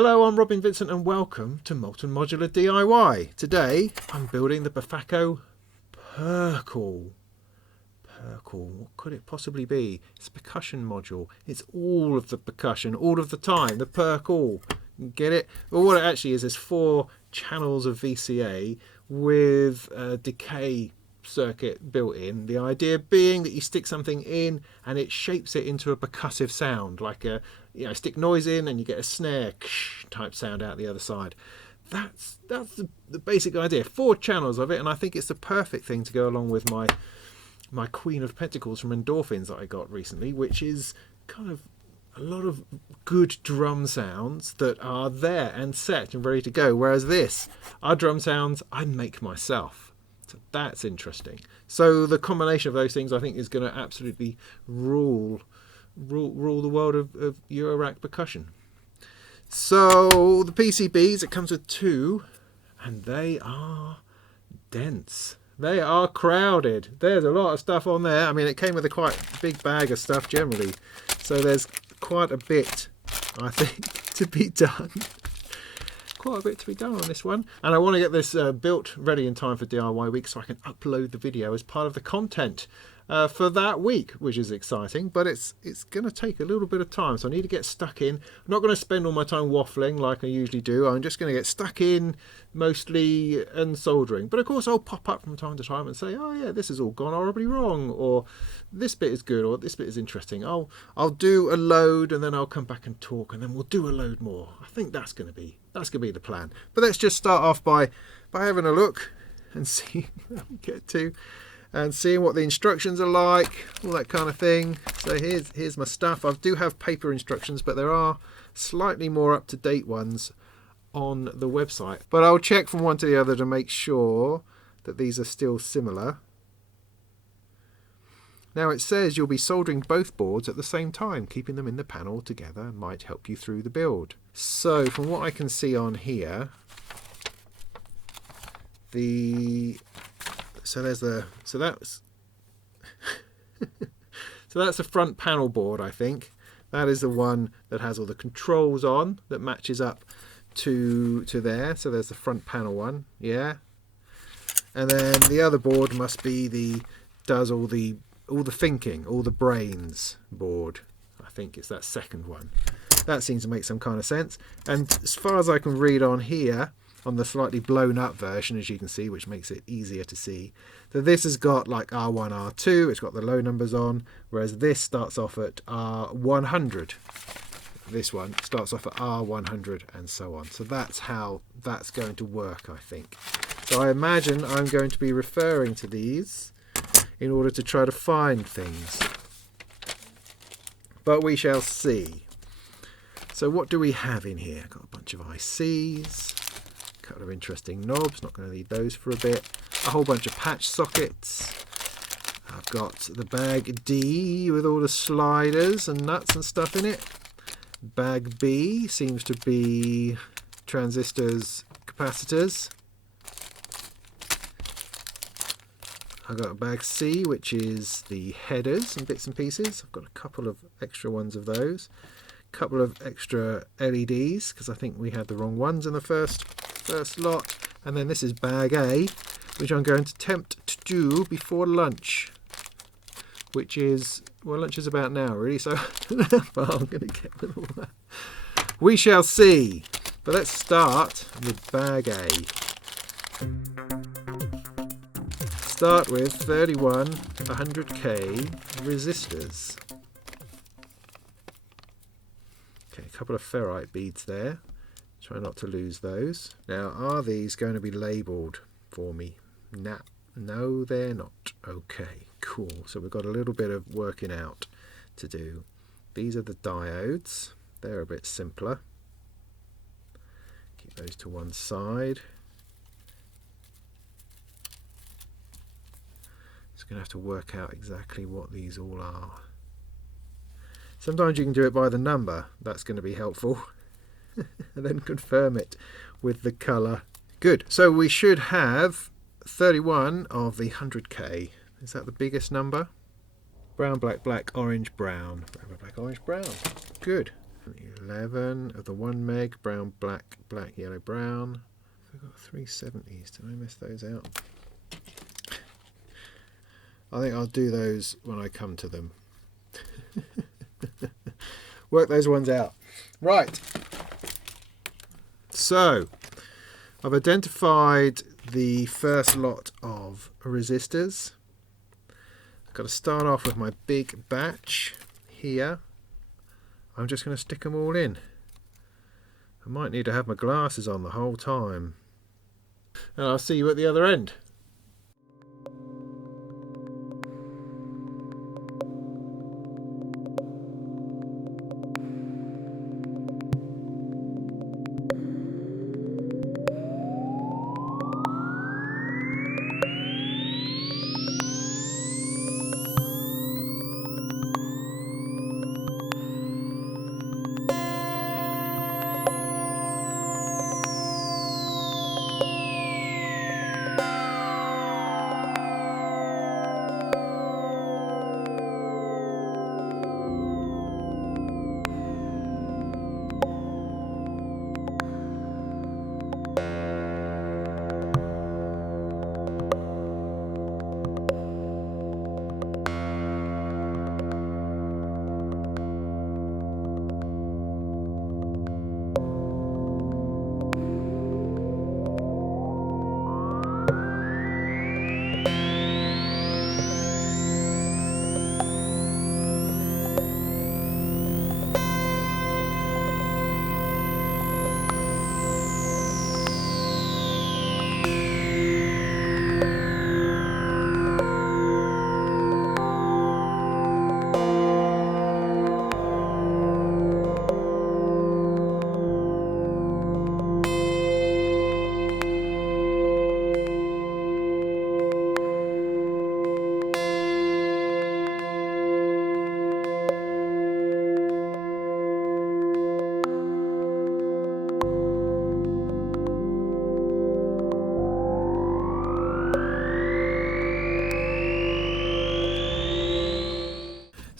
Hello, I'm Robin Vincent and welcome to Molten Modular DIY. Today I'm building the Befaco Percall. What could it possibly be? It's a percussion module. It's all of the percussion, all of the time, the Percall. Get it? Well, what it actually is 4 channels of VCA with a Decay circuit built in. The idea being that you stick something in and it shapes it into a percussive sound, like a stick noise in and you get a snare type sound out the other side. That's the basic idea. 4 channels of it, and I think it's the perfect thing to go along with my Queen of Pentacles from Endorphins that I got recently, which is kind of a lot of good drum sounds that are there and set and ready to go, whereas this are drum sounds I make myself. So that's interesting. So the combination of those things I think is going to absolutely rule the world of Euro-rack percussion. So the PCBs, it comes with 2, and they are dense. They are crowded. There's a lot of stuff on there. I mean, it came with a quite big bag of stuff generally, so there's quite a bit, I think, to be done. Quite a bit to be done on this one, and I want to get this built ready in time for DIY week so I can upload the video as part of the content for that week, which is exciting, but it's going to take a little bit of time, so I need to get stuck in. I'm not going to spend all my time waffling like I usually do. I'm just going to get stuck in mostly and soldering, but of course I'll pop up from time to time and say, oh yeah, this has all gone horribly wrong, or this bit is good, or this bit is interesting. I'll do a load and then I'll come back and talk, and then we'll do a load more. I think that's going to be the plan. But let's just start off by having a look and see where we get to, and seeing what the instructions are like, all that kind of thing. So here's my stuff. I do have paper instructions, but there are slightly more up-to-date ones on the website. But I'll check from one to the other to make sure that these are still similar. Now it says you'll be soldering both boards at the same time. Keeping them in the panel together might help you through the build. So from what I can see on here, so that's the front panel board, I think. That is the one that has all the controls on, that matches up to there. So there's the front panel one, yeah. And then the other board must be does all the thinking, all the brains board. I think it's that second one. That seems to make some kind of sense. And as far as I can read on here, on the slightly blown up version, as you can see, which makes it easier to see, that this has got like R1, R2, it's got the low numbers on, whereas this starts off at R100. This one starts off at R100 and so on. So that's how that's going to work, I think. So I imagine I'm going to be referring to these in order to try to find things. But we shall see. So what do we have in here? Got a bunch of ICs, a couple of interesting knobs, not going to need those for a bit, a whole bunch of patch sockets. I've got the bag D with all the sliders and nuts and stuff in it. Bag B seems to be transistors, capacitors. I've got a bag C, which is the headers and bits and pieces. I've got a couple of extra ones of those. A couple of extra LEDs, because I think we had the wrong ones in the first lot. And then this is bag A, which I'm going to attempt to do before lunch. Which is, well, lunch is about now, really, so but I'm going to get with all that. We shall see. But let's start with bag A. Start with 31 100k resistors. Okay, a couple of ferrite beads there. Try not to lose those. Now, are these going to be labelled for me? No, they're not. Okay, cool. So we've got a little bit of working out to do. These are the diodes. They're a bit simpler. Keep those to one side. Just going to have to work out exactly what these all are. Sometimes you can do it by the number. That's going to be helpful. And then confirm it with the colour. Good. So we should have 31 of the 100k. Is that the biggest number? Brown, black, black, orange, brown. Brown, black, orange, brown. Good. 11 of the 1 meg, brown, black, black, yellow, brown. I've got 370s. Did I miss those out? I think I'll do those when I come to them. Work those ones out. Right. So, I've identified the first lot of resistors. I've got to start off with my big batch here. I'm just going to stick them all in. I might need to have my glasses on the whole time. And I'll see you at the other end.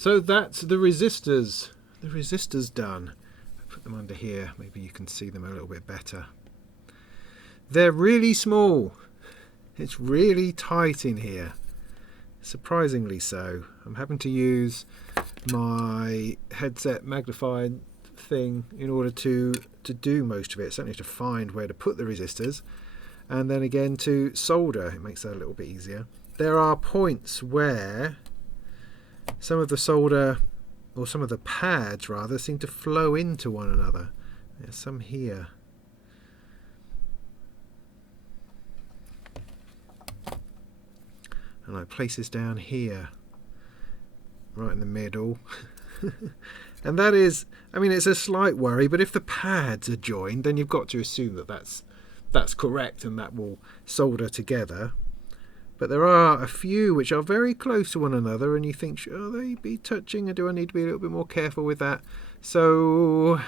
So that's the resistors. The resistors done. I put them under here. Maybe you can see them a little bit better. They're really small. It's really tight in here. Surprisingly so. I'm having to use my headset magnifying thing in order to do most of it. Certainly to find where to put the resistors. And then again to solder. It makes that a little bit easier. There are points where some of the solder, or some of the pads rather, seem to flow into one another. There's some here. And like places down here, right in the middle. And that is, I mean, it's a slight worry, but if the pads are joined, then you've got to assume that that's correct and that will solder together. But there are a few which are very close to one another, and you think, should they be touching, or do I need to be a little bit more careful with that? So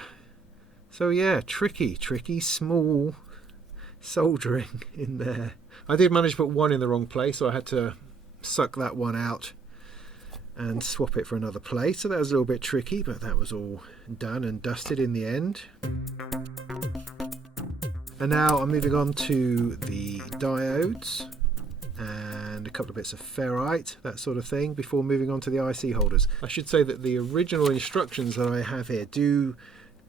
yeah, tricky, small soldering in there. I did manage to put one in the wrong place, so I had to suck that one out and swap it for another place. So that was a little bit tricky, but that was all done and dusted in the end. And now I'm moving on to the diodes and a couple of bits of ferrite, that sort of thing, before moving on to the IC holders. I should say that the original instructions that I have here do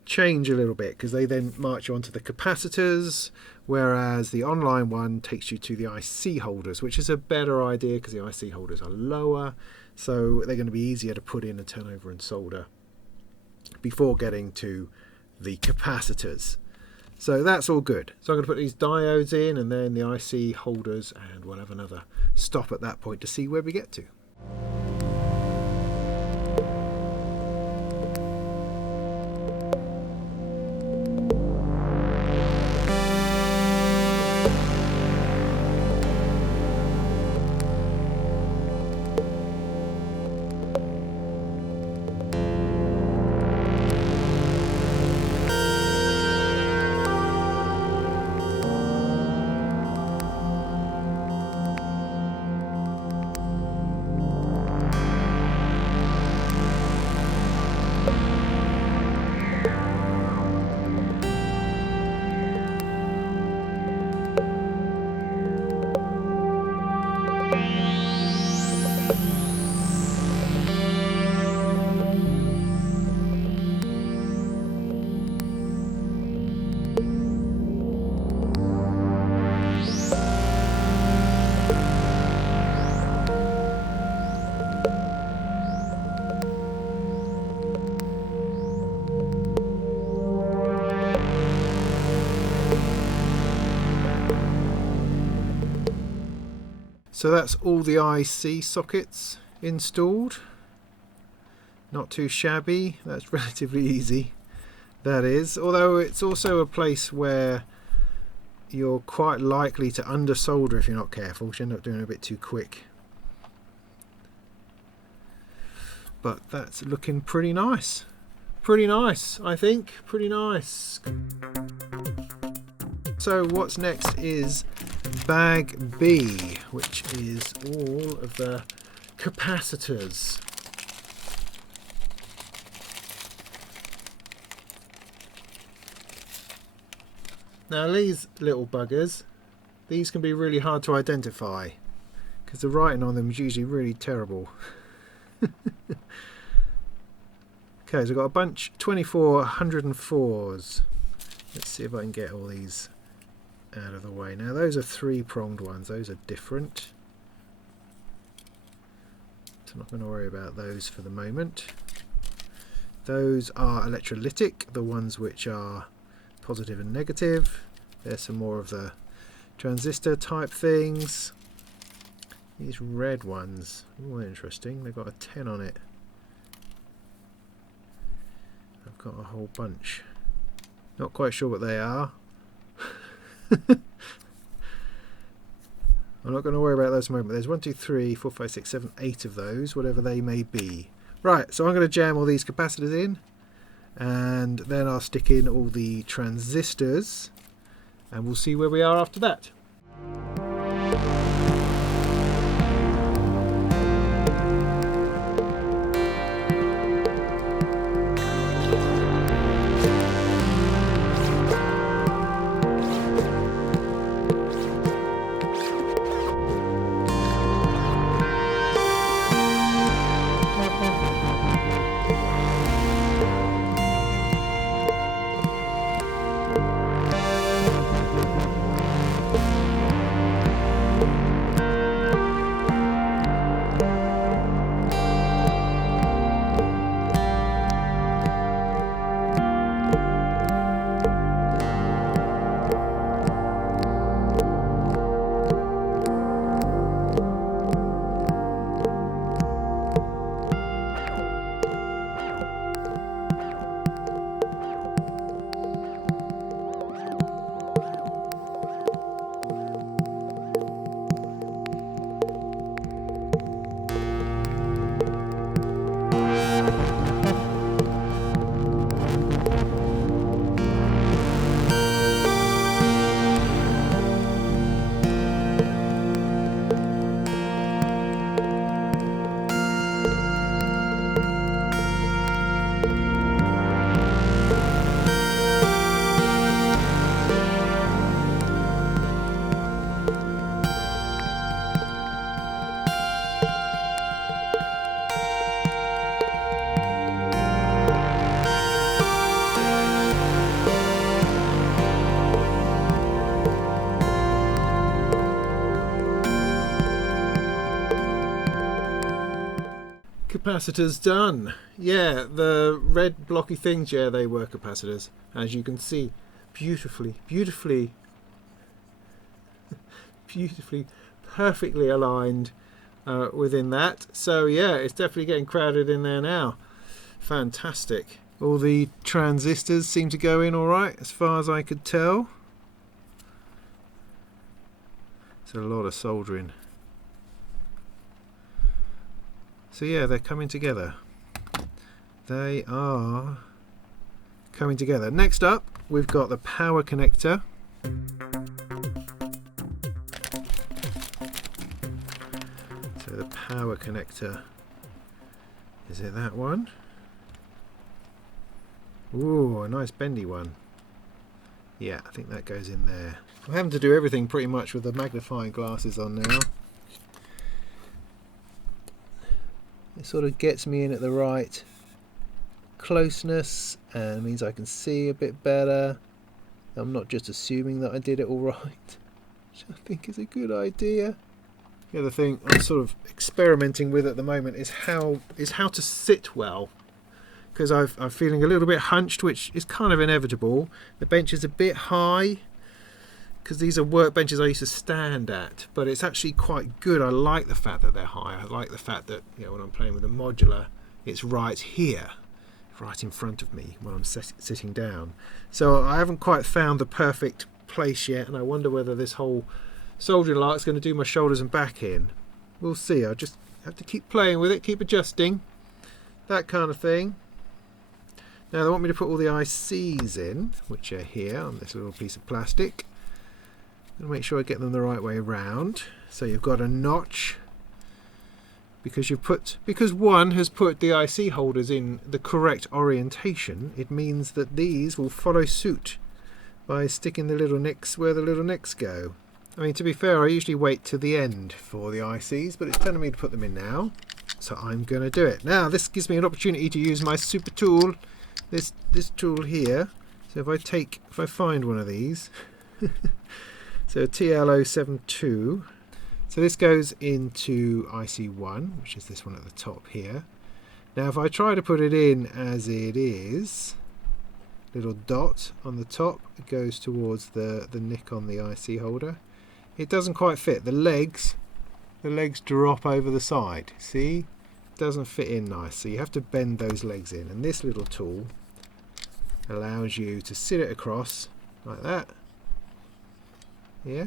change a little bit, because they then march you onto the capacitors, whereas the online one takes you to the IC holders, which is a better idea because the IC holders are lower, so they're going to be easier to put in and turn over and solder before getting to the capacitors. So that's all good. So I'm going to put these diodes in and then the IC holders, and we'll have another stop at that point to see where we get to. So that's all the IC sockets installed. Not too shabby, that's relatively easy, that is. Although it's also a place where you're quite likely to under solder if you're not careful, which you end up doing a bit too quick. But that's looking pretty nice. Pretty nice, I think. Pretty nice. So what's next is bag B, which is all of the capacitors. Now these little buggers, these can be really hard to identify because the writing on them is usually really terrible. Okay, so I've got a bunch 24 104s. Let's see if I can get all these out of the way. Now those are three-pronged ones, those are different. So I'm not going to worry about those for the moment. Those are electrolytic, the ones which are positive and negative. There's some more of the transistor type things. These red ones, oh interesting, they've got a 10 on it. I've got a whole bunch. Not quite sure what they are. I'm not going to worry about those at the moment. There's 1, 2, 3, 4, 5, 6, 7, 8 of those, whatever they may be. Right, so I'm going to jam all these capacitors in, and then I'll stick in all the transistors, and we'll see where we are after that. Capacitors done. Yeah, the red blocky things, yeah, they were capacitors, as you can see. Beautifully perfectly aligned within that. So yeah, it's definitely getting crowded in there now. Fantastic. All the transistors seem to go in all right as far as I could tell. It's a lot of soldering. So yeah, they're coming together. They are coming together. Next up, we've got the power connector. So the power connector, is it that one? Ooh, a nice bendy one. Yeah, I think that goes in there. I'm having to do everything pretty much with the magnifying glasses on now. It sort of gets me in at the right closeness and means I can see a bit better. I'm not just assuming that I did it all right, which I think is a good idea. The other thing I'm sort of experimenting with at the moment is how to sit well, because I'm feeling a little bit hunched, which is kind of inevitable. The bench is a bit high because these are workbenches I used to stand at, but it's actually quite good. I like the fact that they're high. I like the fact that, you know, when I'm playing with a modular, it's right here, right in front of me when I'm sitting down. So I haven't quite found the perfect place yet, and I wonder whether this whole soldering light is going to do my shoulders and back in. We'll see. I'll just have to keep playing with it, keep adjusting, that kind of thing. Now they want me to put all the ICs in, which are here on this little piece of plastic. I'm going to make sure I get them the right way around. So you've got a notch, because one has put the IC holders in the correct orientation. It means that these will follow suit by sticking the little nicks where the little nicks go. I mean, to be fair, I usually wait to the end for the ICs, but it's telling me to put them in now, so I'm going to do it. Now this gives me an opportunity to use my super tool, this tool here. So if I find one of these, so TL072. So this goes into IC1, which is this one at the top here. Now if I try to put it in as it is, little dot on the top, it goes towards the nick on the IC holder. It doesn't quite fit. The legs drop over the side. See? It doesn't fit in nice. So you have to bend those legs in. And this little tool allows you to sit it across like that. Yeah.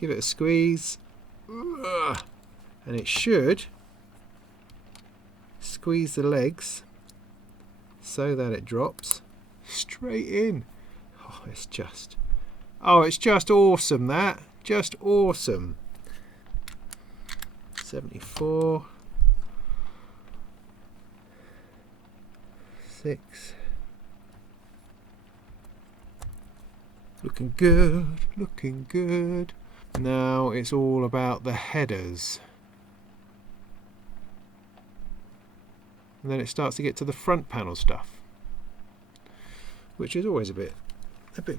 Give it a squeeze, and it should squeeze the legs so that it drops straight in. Oh, it's just awesome, that. Just awesome. 74. 6. Looking good, looking good. Now it's all about the headers. And then it starts to get to the front panel stuff, which is always a bit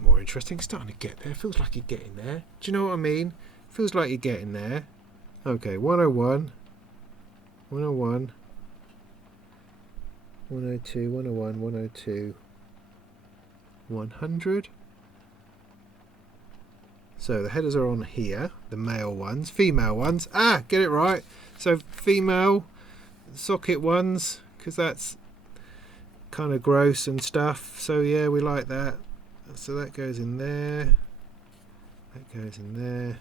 more interesting. Starting to get there. Feels like you're getting there. Do you know what I mean? Feels like you're getting there. Okay, 101, 101, 102, 101, 102, 100. So the headers are on here, the male ones, female ones. Ah, get it right. So female socket ones, because that's kind of gross and stuff. So yeah, we like that. So that goes in there. That goes in there.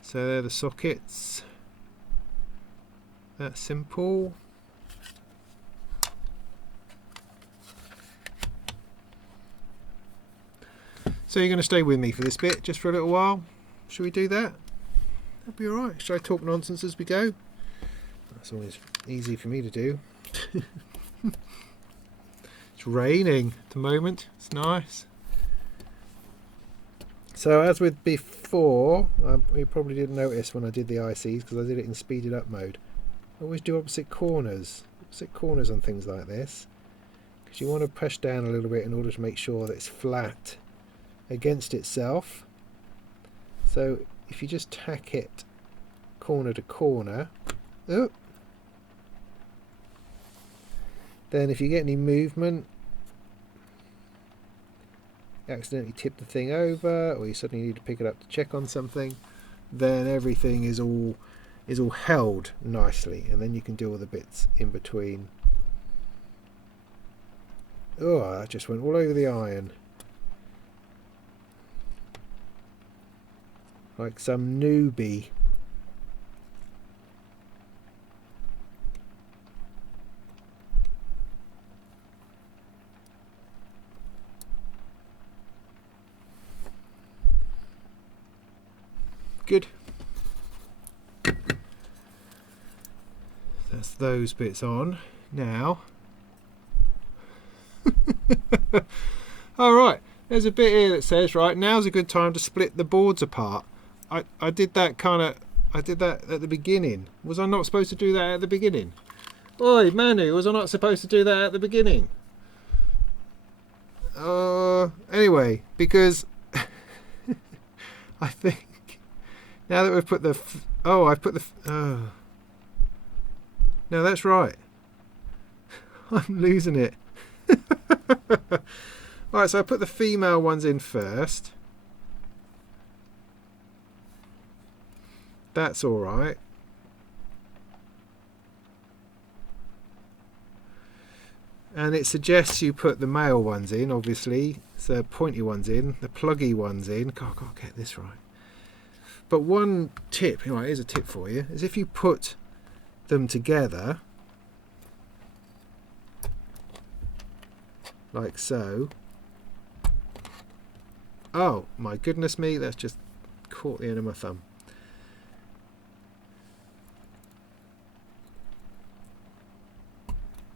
So they're the sockets. That's simple. So you're going to stay with me for this bit just for a little while. Should we do that? That'd be alright. Should I talk nonsense as we go? That's always easy for me to do. It's raining at the moment. It's nice. So as with before, you probably didn't notice when I did the ICs because I did it in speeded up mode. I always do opposite corners on things like this, because you want to push down a little bit in order to make sure that it's flat against itself. So if you just tack it corner to corner, then if you get any movement, you accidentally tip the thing over, or you suddenly need to pick it up to check on something, then everything is all held nicely, and then you can do all the bits in between. Oh, that just went all over the iron. Like some newbie. Good. That's those bits on. Now All right, there's a bit here that says, right, now's a good time to split the boards apart. I did that at the beginning. Was I not supposed to do that at the beginning? Oi, Manu, was I not supposed to do that at the beginning? Anyway, because I think now that we've put the no, that's right. I'm losing it. Alright, so I put the female ones in first. That's alright. And it suggests you put the male ones in, obviously. So pointy ones in, the pluggy ones in. God, I can't get this right. But one tip, anyway, here's a tip for you, is if you put them together, like so. Oh, my goodness me, that's just caught the end of my thumb.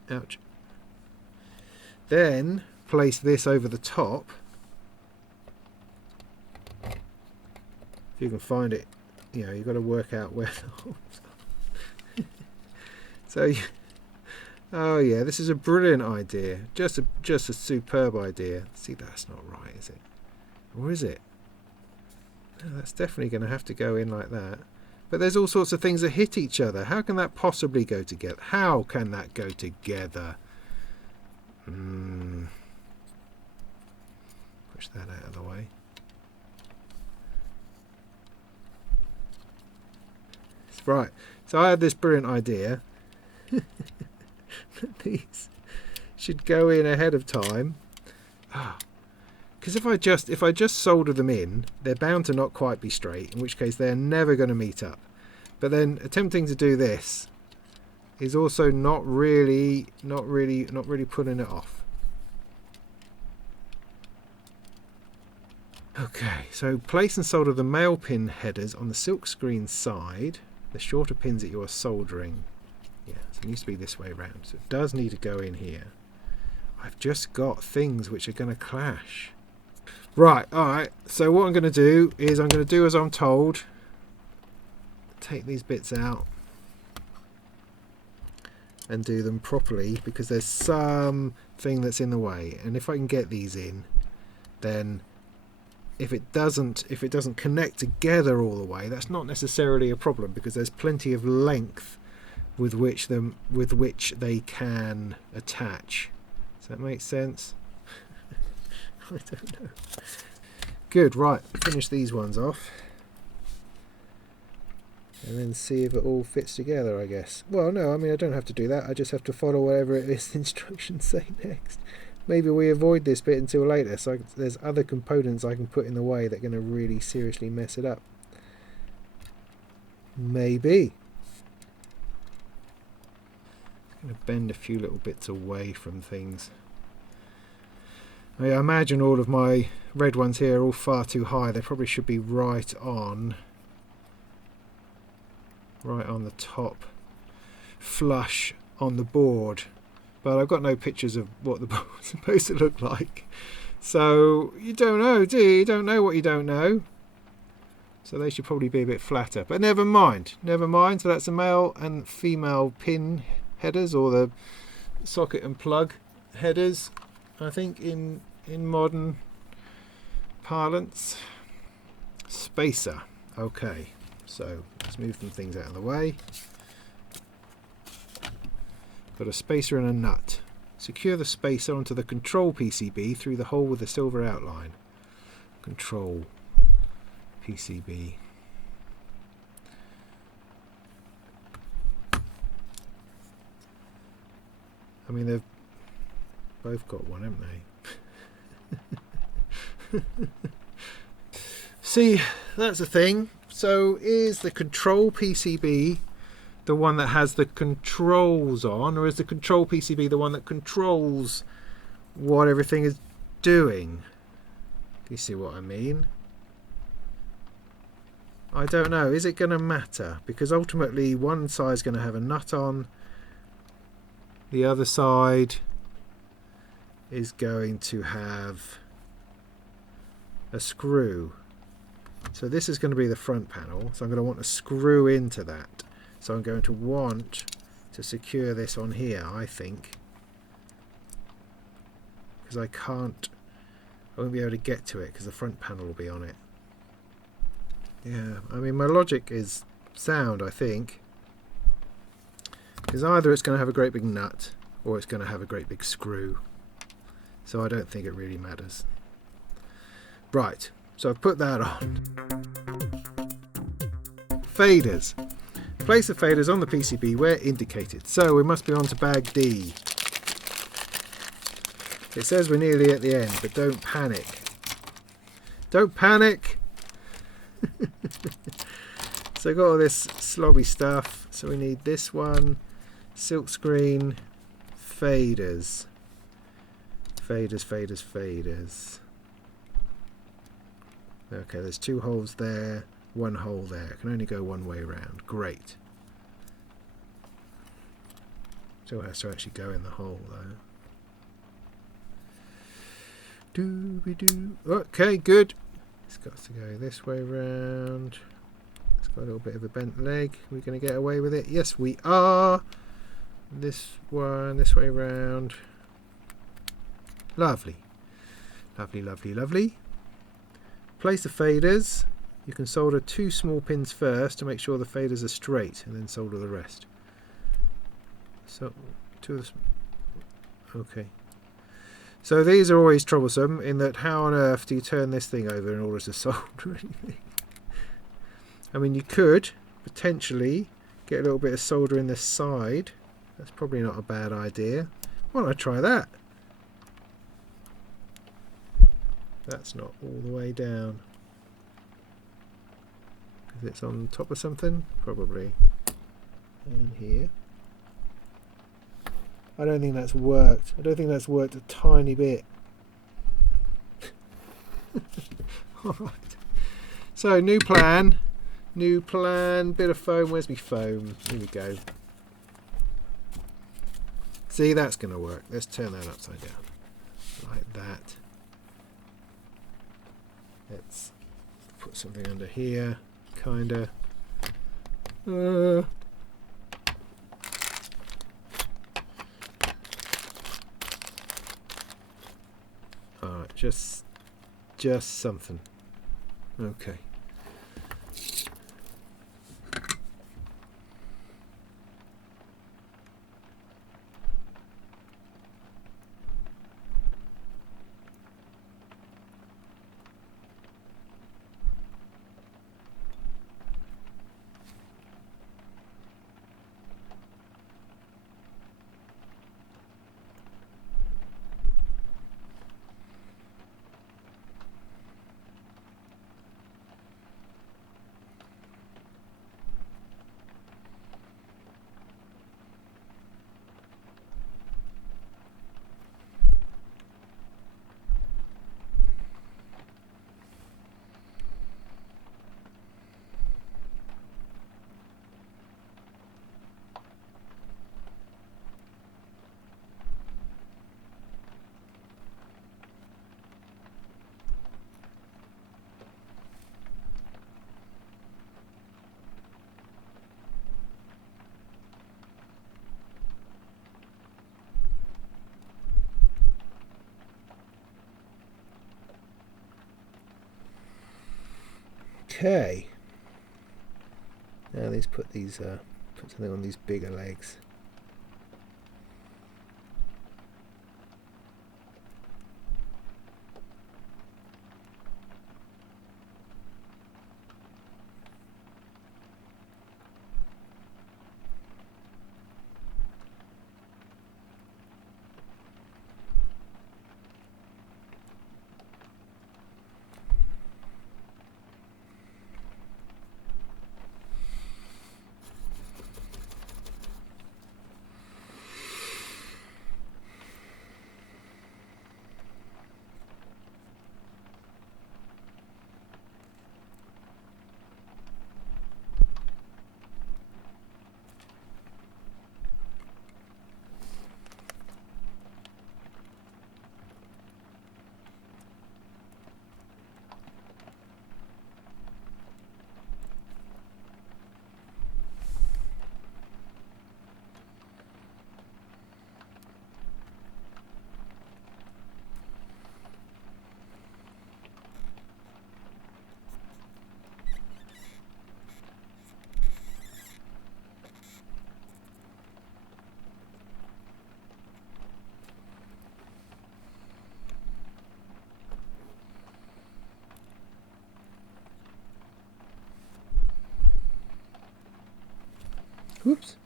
Ouch. Then place this over the top. If you can find it, you know, you've got to work out where the holes are. So, oh yeah, this is a brilliant idea. Just a superb idea. See, that's not right, is it? Or is it? No, that's definitely going to have to go in like that. But there's all sorts of things that hit each other. How can that possibly go together? How can that go together? Push that out of the way. Right, so I had this brilliant idea. These should go in ahead of time. Because if I just solder them in, they're bound to not quite be straight, in which case they're never going to meet up. But then attempting to do this is also not really putting it off. Okay, so place and solder the male pin headers on the silkscreen side, the shorter pins that you are soldering. Yeah, so it needs to be this way around. So it does need to go in here. I've just got things which are going to clash. Right, alright, so what I'm going to do is I'm going to do as I'm told. Take these bits out and do them properly, because there's something that's in the way, and if I can get these in, then if it doesn't connect together all the way, that's not necessarily a problem, because there's plenty of length with which they can attach. Does that make sense? I don't know. Good, right, finish these ones off and then see if it all fits together, I guess. Well, no, I mean, I don't have to do that. I just have to follow whatever it is the instructions say next. Maybe we avoid this bit until later, so there's other components I can put in the way that are going to really seriously mess it up. Maybe. I'm going to bend a few little bits away from things. I imagine all of my red ones here are all far too high. They probably should be right on the top, flush on the board. But I've got no pictures of what the board's supposed to look like. So you don't know, do you? You don't know what you don't know. So they should probably be a bit flatter. But never mind. Never mind. So that's the male and female pin headers, or the socket and plug headers, I think in modern parlance. Spacer. Okay. So let's move some things out of the way. Got a spacer and a nut. Secure the spacer onto the control PCB through the hole with the silver outline. Control PCB. I mean, they've both got one, haven't they? See, that's the thing. So is the control PCB the one that has the controls on, or is the control PCB the one that controls what everything is doing? Do you see what I mean? I don't know. Is it going to matter? Because ultimately one side is going to have a nut on, the other side is going to have a screw. So this is going to be the front panel, so I'm going to want to screw into that. So I'm going to want to secure this on here, I think, because I won't be able to get to it because the front panel will be on it. Yeah, I mean, my logic is sound, I think, because either it's going to have a great big nut or it's going to have a great big screw. So I don't think it really matters. Right, so I've put that on. Faders. Place the faders on the PCB where indicated. So we must be on to bag D. It says we're nearly at the end, but don't panic. Don't panic! So I got all this slobby stuff. So we need this one, silkscreen, faders. Faders, faders, faders. Okay, there's 2 holes there, 1 hole there. It can only go one way around. Great. Still has to actually go in the hole though. Dooby-doo. Okay, good. It's got to go this way round. It's got a little bit of a bent leg. We're going to get away with it. Yes, we are. This one, this way round. Lovely. Lovely, lovely, lovely. Place the faders. You can solder 2 small pins first to make sure the faders are straight, and then solder the rest. So, 2 of the... Okay. So these are always troublesome in that how on earth do you turn this thing over in order to solder anything? I mean, you could potentially get a little bit of solder in this side. That's probably not a bad idea. Why don't I try that? That's not all the way down. Because it's on top of something? Probably. And here. I don't think that's worked. I don't think that's worked a tiny bit. Alright. So, new plan. New plan. Bit of foam. Where's my foam? Here we go. See, that's going to work. Let's turn that upside down. Like that. Let's put something under here. Kinda. Alright, just something. Okay. Okay. Now let's put something on these bigger legs. Whoops.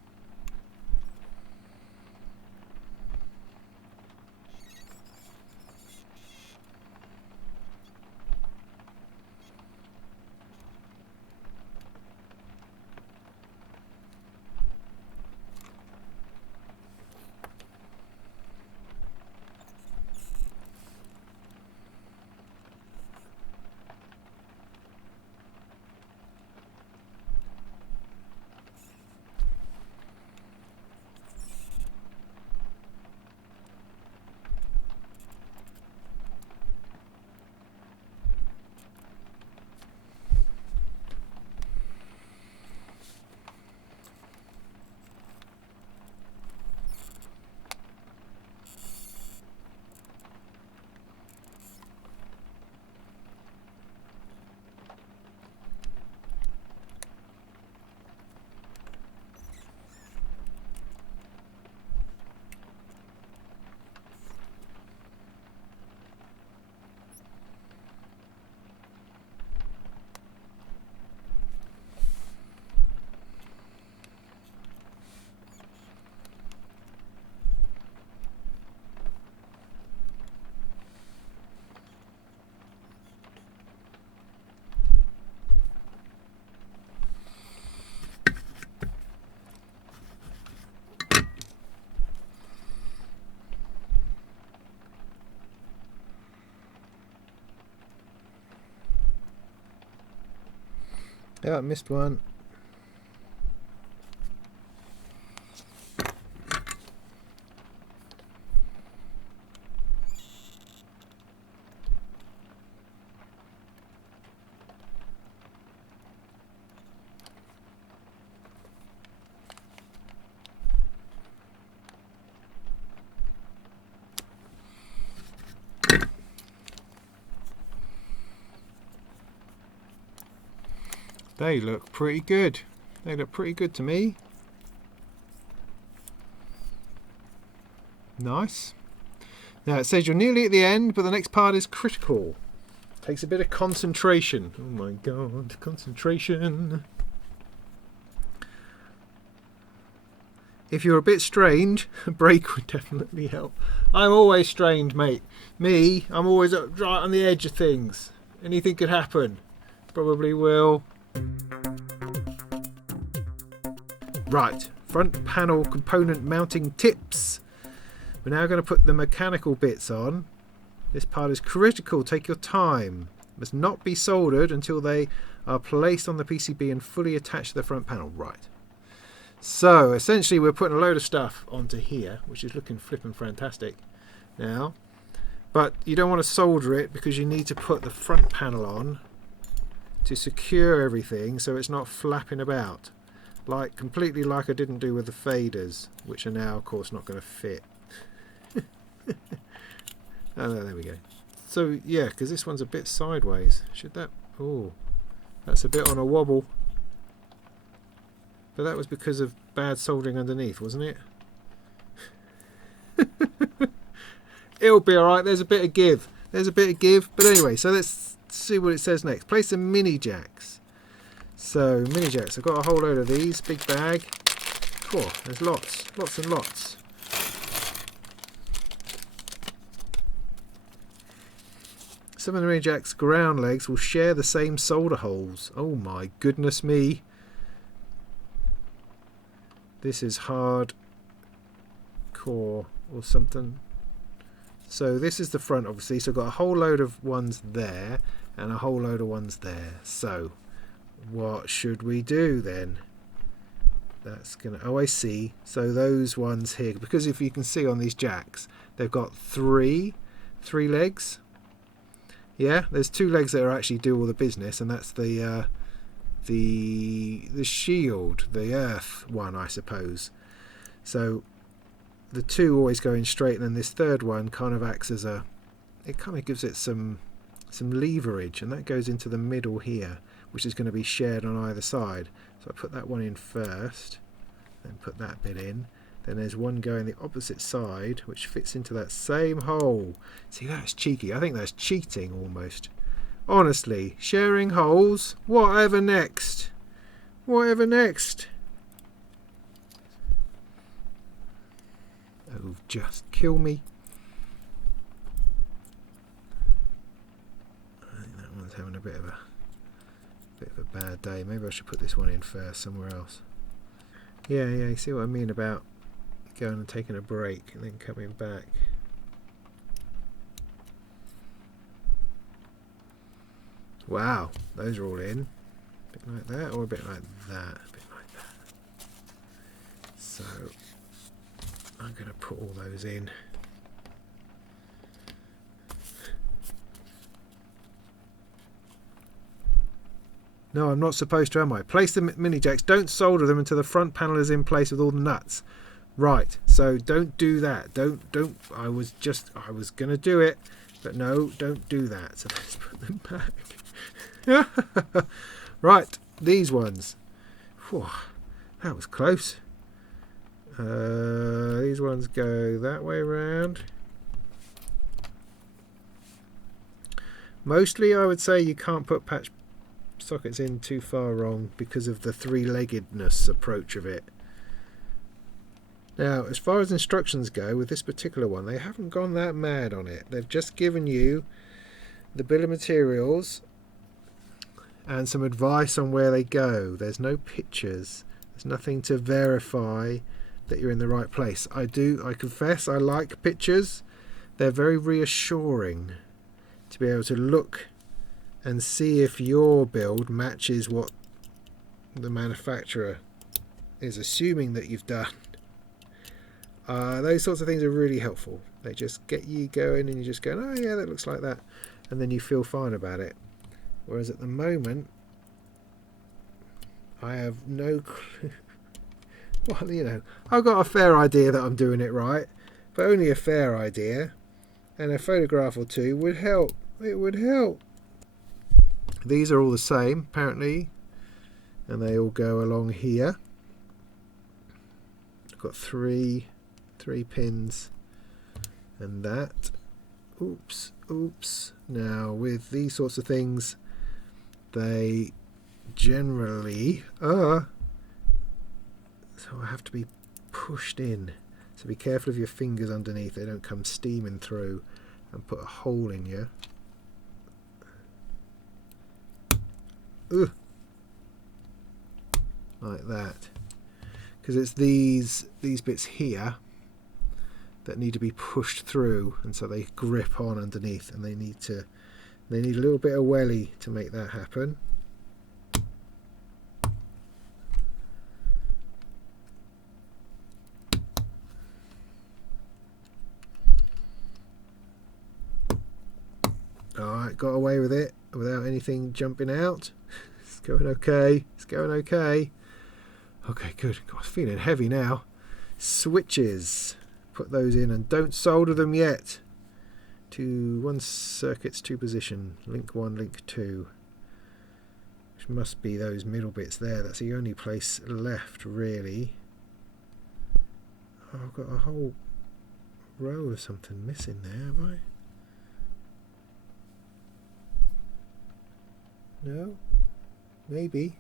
Yeah, I missed one. They look pretty good. They look pretty good to me. Nice. Now it says you're nearly at the end, but the next part is critical. Takes a bit of concentration. Oh my god, concentration. If you're a bit strained, a break would definitely help. I'm always strained, mate. Me, I'm always right on the edge of things. Anything could happen. Probably will. Right, front panel component mounting tips. We're now going to put the mechanical bits on. This part is critical, take your time. Must not be soldered until they are placed on the PCB and fully attached to the front panel. Right. So essentially we're putting a load of stuff onto here, which is looking flippin' fantastic now. But you don't want to solder it because you need to put the front panel on to secure everything so it's not flapping about. Completely like I didn't do with the faders, which are now of course not going to fit. Oh, there we go. So yeah, because this one's a bit sideways. Should that... oh, that's a bit on a wobble. But that was because of bad soldering underneath, wasn't it? It'll be alright, there's a bit of give. There's a bit of give. But anyway, so let's see what it says next. Place some mini jacks. So, mini jacks. I've got a whole load of these. Big bag. Cool, there's lots. Lots and lots. Some of the mini jacks' ground legs will share the same solder holes. Oh my goodness me. This is hard core or something. So this is the front obviously, so I've got a whole load of ones there and a whole load of ones there. So what should we do then? That's gonna... oh, I see. So those ones here, because if you can see on these jacks, they've got three legs. Yeah, there's two legs that are actually do all the business, and that's the shield, the earth one, I suppose. So the two always going straight, and then this third one kind of acts as a... it kind of gives it some leverage, and that goes into the middle here, which is going to be shared on either side. So I put that one in first, then put that bit in. Then there's one going the opposite side, which fits into that same hole. See, that's cheeky. I think that's cheating almost. Honestly, sharing holes. Whatever next? Whatever next? Oh, just kill me. I think that one's having a bit of a bad day. Maybe I should put this one in first somewhere else. Yeah, you see what I mean about going and taking a break and then coming back. Wow, those are all in. A bit like that, or a bit like that. A bit like that. So I'm going to put all those in. No, I'm not supposed to, am I? Place the mini jacks. Don't solder them until the front panel is in place with all the nuts. Right, so don't do that. Don't. I was going to do it, but no, don't do that. So let's put them back. Right, these ones. Whew, that was close. These ones go that way around. Mostly, I would say you can't put patch sockets in too far wrong because of the three-leggedness approach of it. Now, as far as instructions go, with this particular one, they haven't gone that mad on it. They've just given you the bill of materials and some advice on where they go. There's no pictures. There's nothing to verify that you're in the right place. I confess, I like pictures. They're very reassuring to be able to look and see if your build matches what the manufacturer is assuming that you've done. Those sorts of things are really helpful. They just get you going and you just go, oh yeah, that looks like that, and then you feel fine about it. Whereas at the moment I have no clue. Well, you know, I've got a fair idea that I'm doing it right, but only a fair idea, and a photograph or two would help. It would help. These are all the same apparently, and they all go along here. I've got three pins and that. Oops. Now with these sorts of things, they generally are, so I have to be pushed in. So be careful of your fingers underneath, they don't come steaming through and put a hole in you. Ugh. Like that, because it's these bits here that need to be pushed through, and so they grip on underneath, and they need a little bit of welly to make that happen. Alright, got away with it without anything jumping out. It's going okay. It's going okay. Okay, good. God, I'm feeling heavy now. Switches. Put those in and don't solder them yet. One circuits, two position. Link 1, link 2. Which must be those middle bits there. That's the only place left, really. Oh, I've got a whole row of something missing there, have I? No? Maybe.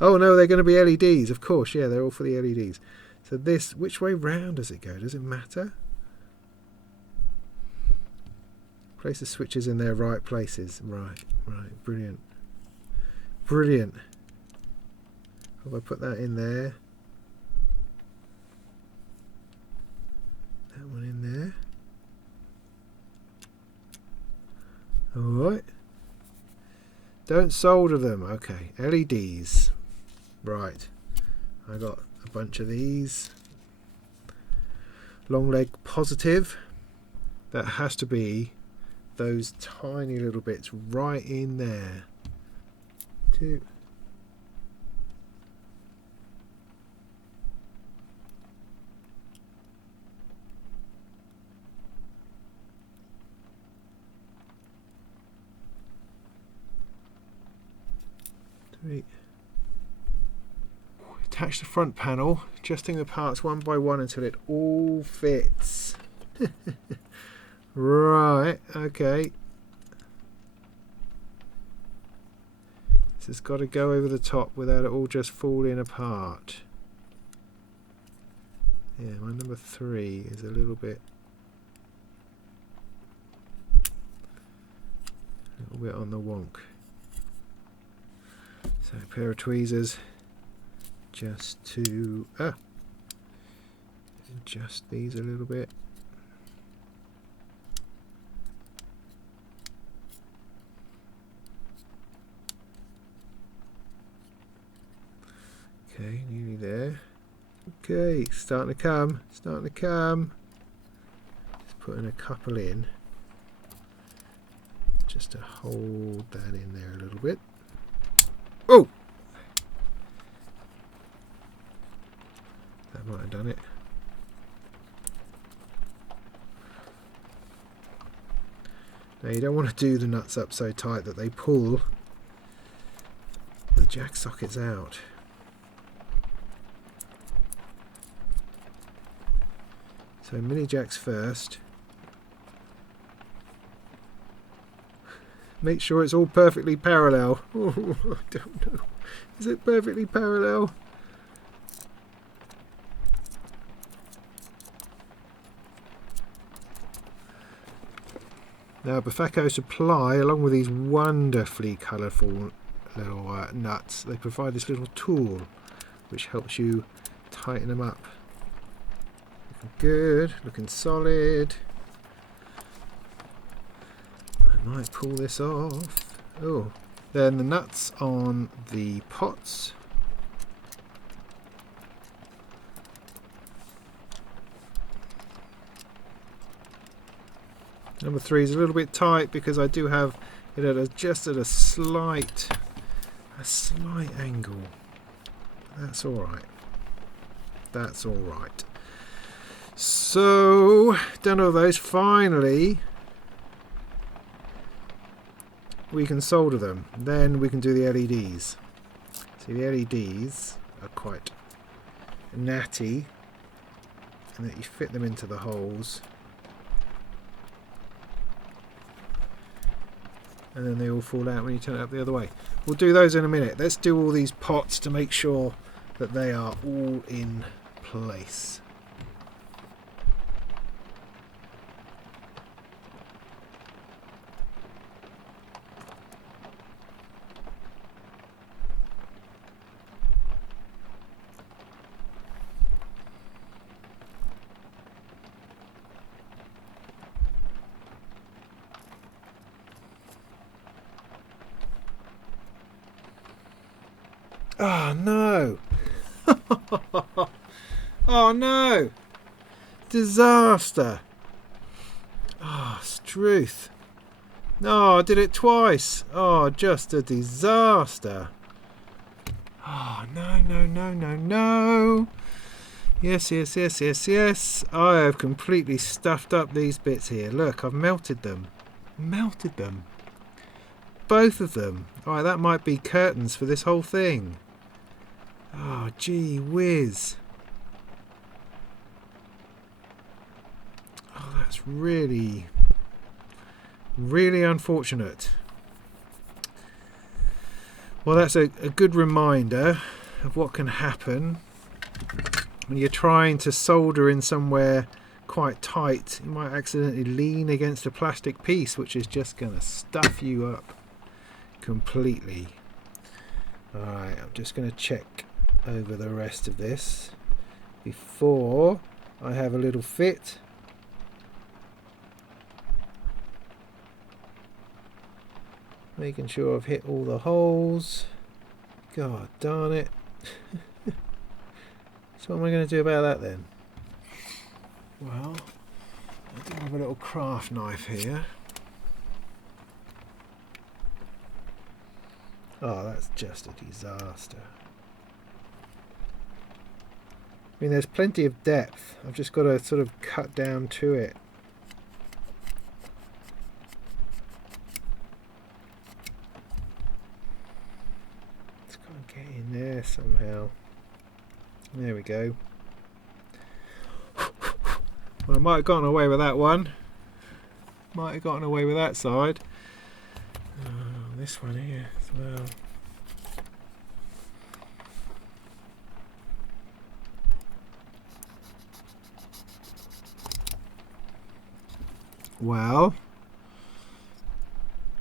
Oh no, they're going to be LEDs, of course. Yeah, they're all for the LEDs. So this, which way round does it go? Does it matter? Place the switches in their right places. Right, brilliant. Brilliant. Have I put that in there? That one in there. Alright. Don't solder them. Okay, LEDs. Right. I got a bunch of these. Long leg positive. That has to be those tiny little bits right in there. 2. Attach the front panel, adjusting the parts one by one until it all fits. Right, okay. This has got to go over the top without it all just falling apart. Yeah, my number 3 is a little bit on the wonk. So a pair of tweezers just to adjust these a little bit. Okay, nearly there. Okay, starting to come, starting to come. Just putting a couple in, just to hold that in there a little bit. Oh! That might have done it. Now you don't want to do the nuts up so tight that they pull the jack sockets out. So mini jacks first. Make sure it's all perfectly parallel. Oh, I don't know. Is it perfectly parallel? Now Befaco supply, along with these wonderfully colourful little nuts, they provide this little tool which helps you tighten them up. Looking good, looking solid. I might pull this off. Oh, then the nuts on the pots. Number 3 is a little bit tight because I do have it at just at a slight angle. That's all right. That's all right. So done all those. Finally, we can solder them. Then we can do the LEDs. See, the LEDs are quite natty, and that you fit them into the holes. And then they all fall out when you turn it up the other way. We'll do those in a minute. Let's do all these pots to make sure that they are all in place. Oh no! Oh no! Disaster! Oh, Struth! No, I did it twice! Oh, just a disaster! Oh, no, no, no, no, no! Yes, yes, yes, yes, yes! I have completely stuffed up these bits here. Look, I've melted them. Melted them! Both of them! Alright, that might be curtains for this whole thing. Oh, gee whiz. Oh, that's really, really unfortunate. Well, that's a good reminder of what can happen when you're trying to solder in somewhere quite tight. You might accidentally lean against a plastic piece, which is just going to stuff you up completely. Alright, I'm just going to check over the rest of this before I have a little fit. Making sure I've hit all the holes. God darn it. So what am I going to do about that then? Well, I do have a little craft knife here. Oh, that's just a disaster. I mean, there's plenty of depth. I've just got to sort of cut down to it. It's got to get in there somehow. There we go. Well, I might have gotten away with that one. Might have gotten away with that side. This one here as well. Well,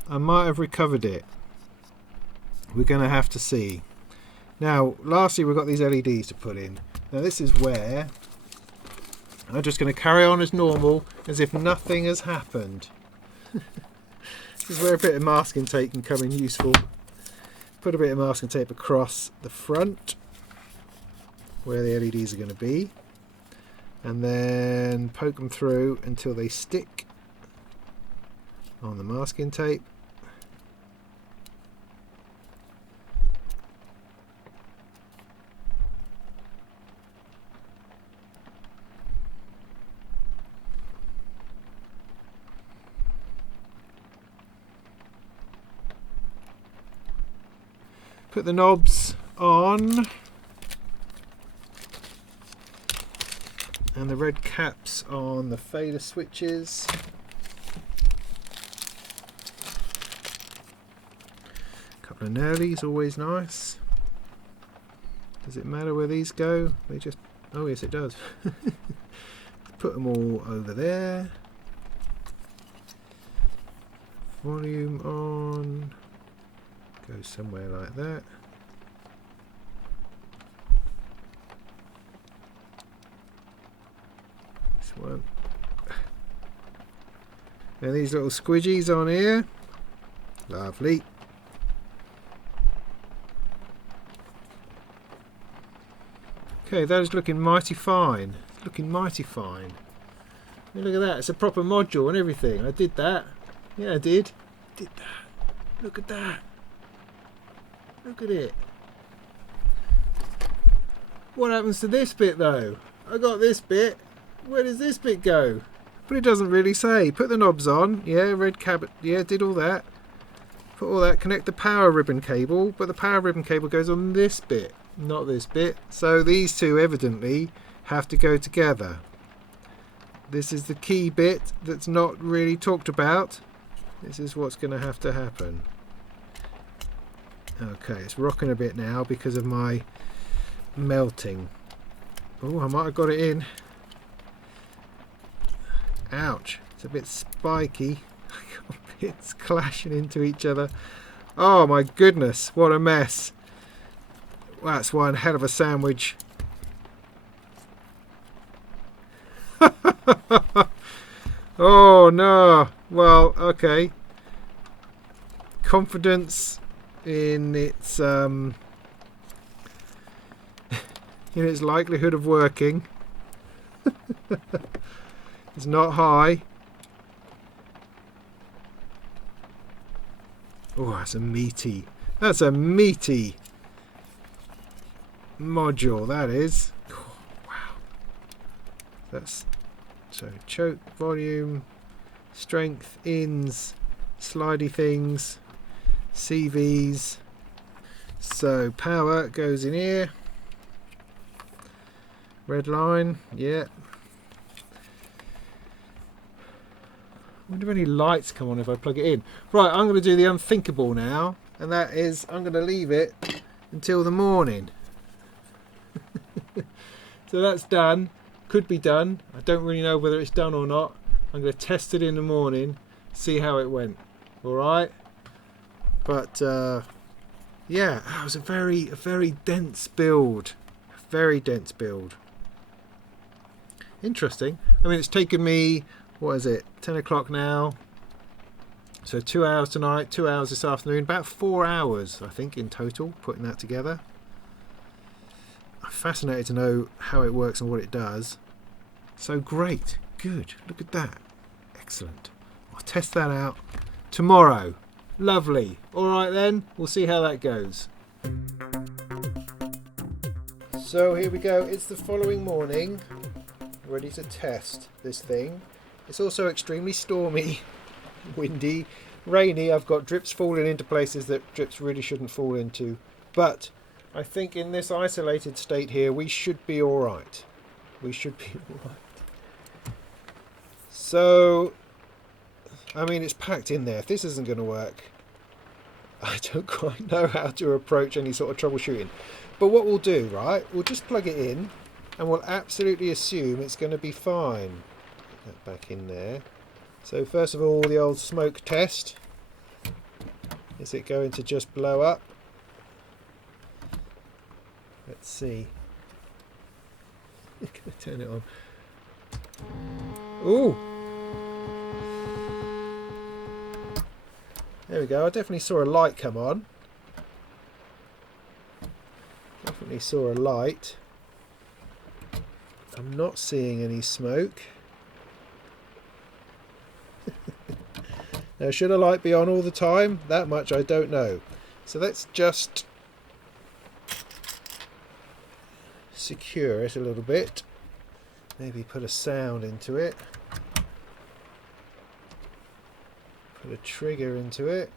I might have recovered it. We're going to have to see. Now, lastly, we've got these LEDs to put in. Now, this is where I'm just going to carry on as normal, as if nothing has happened. This is where a bit of masking tape can come in useful. Put a bit of masking tape across the front, where the LEDs are going to be, and then poke them through until they stick on the masking tape. Put the knobs on and the red caps on the fader switches. A couple of knurlies, always nice. Does it matter where these go? They just, oh yes it does. Put them all over there. Volume on. Go somewhere like that. This one. And these little squidgies on here. Lovely. Okay, that is looking mighty fine. It's looking mighty fine. Hey, look at that. It's a proper module and everything. I did that. Yeah, I did. Did that. Look at that. Look at it. What happens to this bit though? I got this bit. Where does this bit go? But it doesn't really say. Put the knobs on. Yeah, red cabinet. Yeah, did all that. Put all that. Connect the power ribbon cable. But the power ribbon cable goes on this bit, not this bit. So these two evidently have to go together. This is the key bit that's not really talked about. This is what's going to have to happen. Okay, it's rocking a bit now because of my melting. Oh, I might have got it in. Ouch, it's a bit spiky. It's clashing into each other. Oh my goodness, what a mess. That's one hell of a sandwich. Oh no. Well, okay. Confidence in its likelihood of working is not high. Oh, that's a meaty module, that is. Oh, wow. That's so choke, volume, strength, ins, slidey things, CVs. So power goes in here. Red line, yeah. I wonder if any lights come on if I plug it in. Right, I'm going to do the unthinkable now, and that is I'm going to leave it until the morning. So that's done. Could be done. I don't really know whether it's done or not. I'm going to test it in the morning, see how it went. All right. But yeah, it was a very dense build. A very dense build. Interesting. I mean, it's taken me, what is it, 10 o'clock now. So 2 hours tonight, 2 hours this afternoon, about 4 hours, I think, in total, putting that together. I'm fascinated to know how it works and what it does. So great. Good. Look at that. Excellent. I'll test that out tomorrow. Lovely. All right then, we'll see how that goes. So here we go. It's the following morning. Ready to test this thing. It's also extremely stormy, windy, rainy. I've got drips falling into places that drips really shouldn't fall into. But I think in this isolated state here, we should be all right. We should be all right. So, I mean, it's packed in there. If this isn't going to work, I don't quite know how to approach any sort of troubleshooting. But what we'll do, right, we'll just plug it in and we'll absolutely assume it's going to be fine. Put that back in there. So first of all, the old smoke test. Is it going to just blow up? Let's see. I'm going to turn it on. Ooh! There we go. I definitely saw a light come on. Definitely saw a light. I'm not seeing any smoke. Now, should a light be on all the time? That much I don't know. So let's just secure it a little bit. Maybe put a sound into it. Put a trigger into it.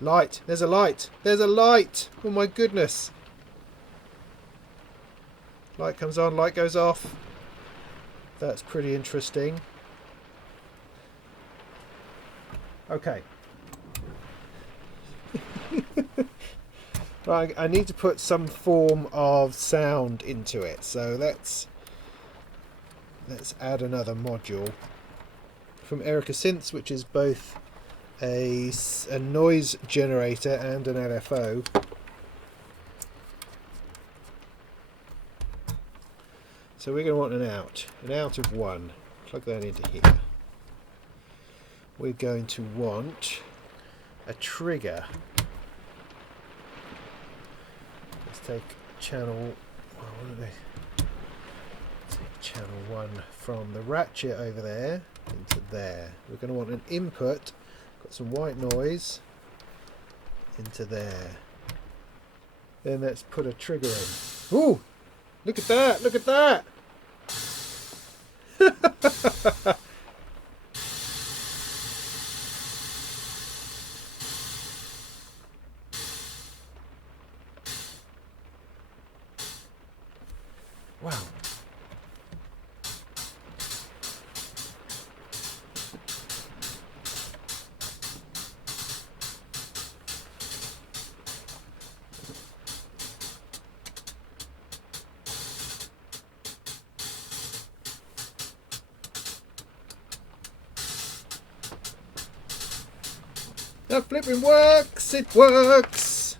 Light! There's a light! There's a light! Oh my goodness! Light comes on, light goes off. That's pretty interesting. Okay. Right, I need to put some form of sound into it. So let's add another module from Erica Synths, which is both a noise generator and an LFO. So we're going to want an out of 1. Plug that into here. We're going to want a trigger. Let's take channel. What are they? Take channel 1 from the ratchet over there into there. We're going to want an input. Got some white noise into there. Then let's put a trigger in. Ooh! Look at that! Look at that! Wow. That flipping works! It works!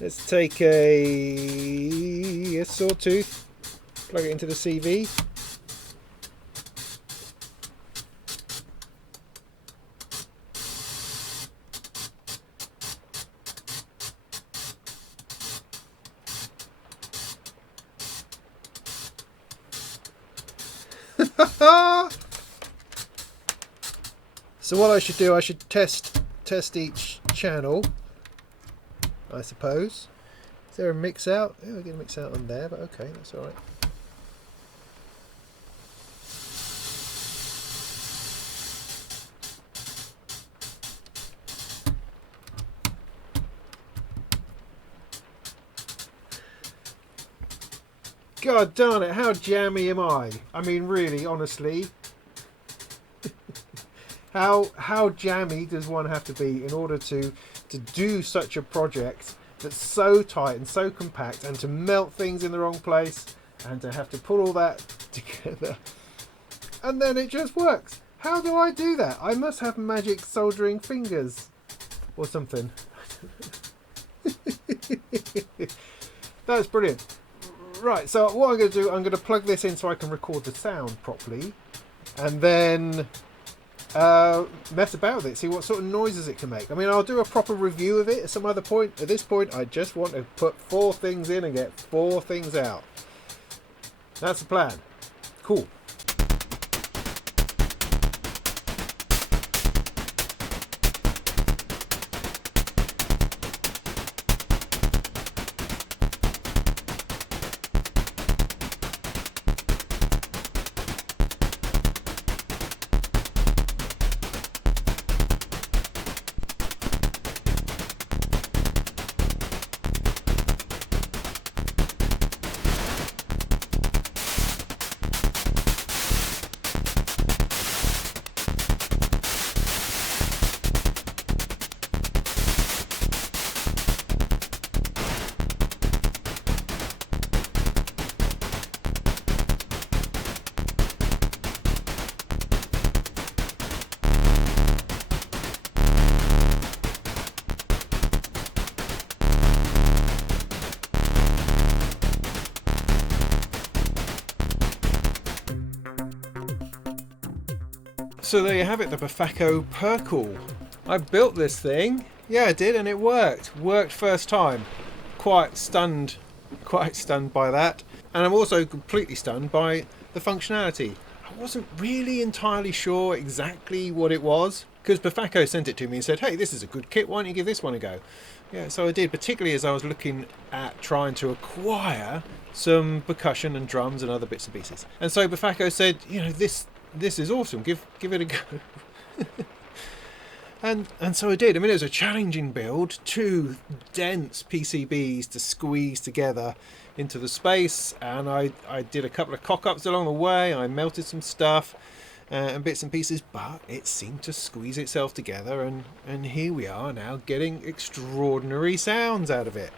Let's take a sawtooth, plug it into the CV. So what I should do, I should test each channel, I suppose. Is there a mix out? Yeah, we get a mix out on there, but okay, that's alright. God darn it, how jammy am I? I mean, really, honestly. How jammy does one have to be in order to do such a project that's so tight and so compact, and to melt things in the wrong place, and to have to put all that together, and then it just works? How do I do that? I must have magic soldering fingers or something. That's brilliant. Right, so what I'm going to do, I'm going to plug this in so I can record the sound properly, and then mess about with it, see what sort of noises it can make. I mean, I'll do a proper review of it at some other point. At this point, I just want to put 4 things in and get 4 things out. That's the plan. Cool. So there you have it, the Befaco Percall. I built this thing. Yeah, I did, and it worked. Worked first time. Quite stunned by that. And I'm also completely stunned by the functionality. I wasn't really entirely sure exactly what it was, because Befaco sent it to me and said, hey, this is a good kit, why don't you give this one a go? Yeah, so I did, particularly as I was looking at trying to acquire some percussion and drums and other bits and pieces. And so Befaco said, you know, this is awesome, give it a go. And so I did. I mean, it was a challenging build, 2 dense PCBs to squeeze together into the space, and I did a couple of cock-ups along the way. I melted some stuff and bits and pieces, but it seemed to squeeze itself together, and here we are now getting extraordinary sounds out of it.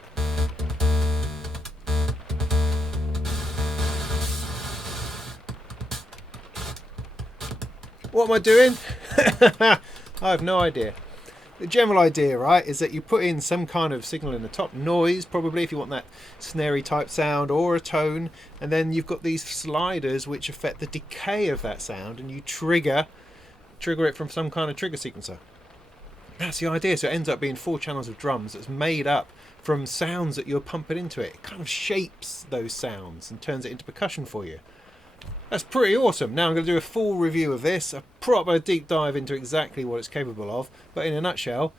What am I doing? I have no idea. The general idea, right, is that you put in some kind of signal in the top, noise probably if you want that snarey type sound, or a tone, and then you've got these sliders which affect the decay of that sound, and you trigger it from some kind of trigger sequencer. That's the idea. So it ends up being 4 channels of drums that's made up from sounds that you're pumping into it. It kind of shapes those sounds and turns it into percussion for you. That's pretty awesome. Now I'm going to do a full review of this, a proper deep dive into exactly what it's capable of, but in a nutshell,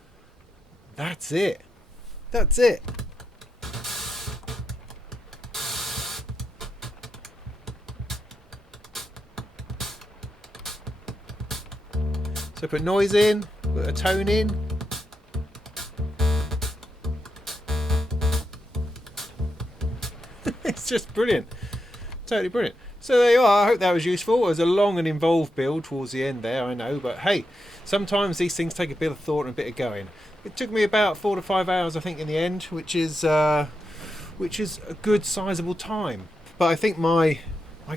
that's it. That's it. So put noise in, put a tone in. It's just brilliant. Totally brilliant. So there you are. I hope that was useful. It was a long and involved build towards the end there, I know, but hey, sometimes these things take a bit of thought and a bit of going. It took me about 4 to 5 hours, I think, in the end, which is a good sizable time. But I think my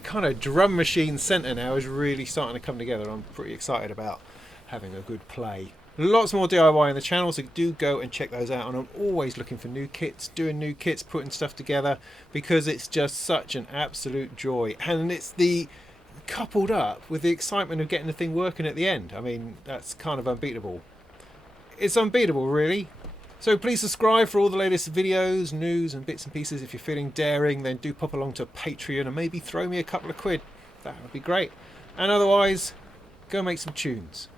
kind of drum machine centre now is really starting to come together. I'm pretty excited about having a good play. Lots more DIY on the channel, so do go and check those out. And I'm always looking for new kits, doing new kits, putting stuff together, because it's just such an absolute joy. And it's the coupled up with the excitement of getting the thing working at the end. I mean, that's kind of unbeatable. It's unbeatable, really. So please subscribe for all the latest videos, news and bits and pieces. If you're feeling daring, then do pop along to Patreon and maybe throw me a couple of quid. That would be great. And otherwise, go make some tunes.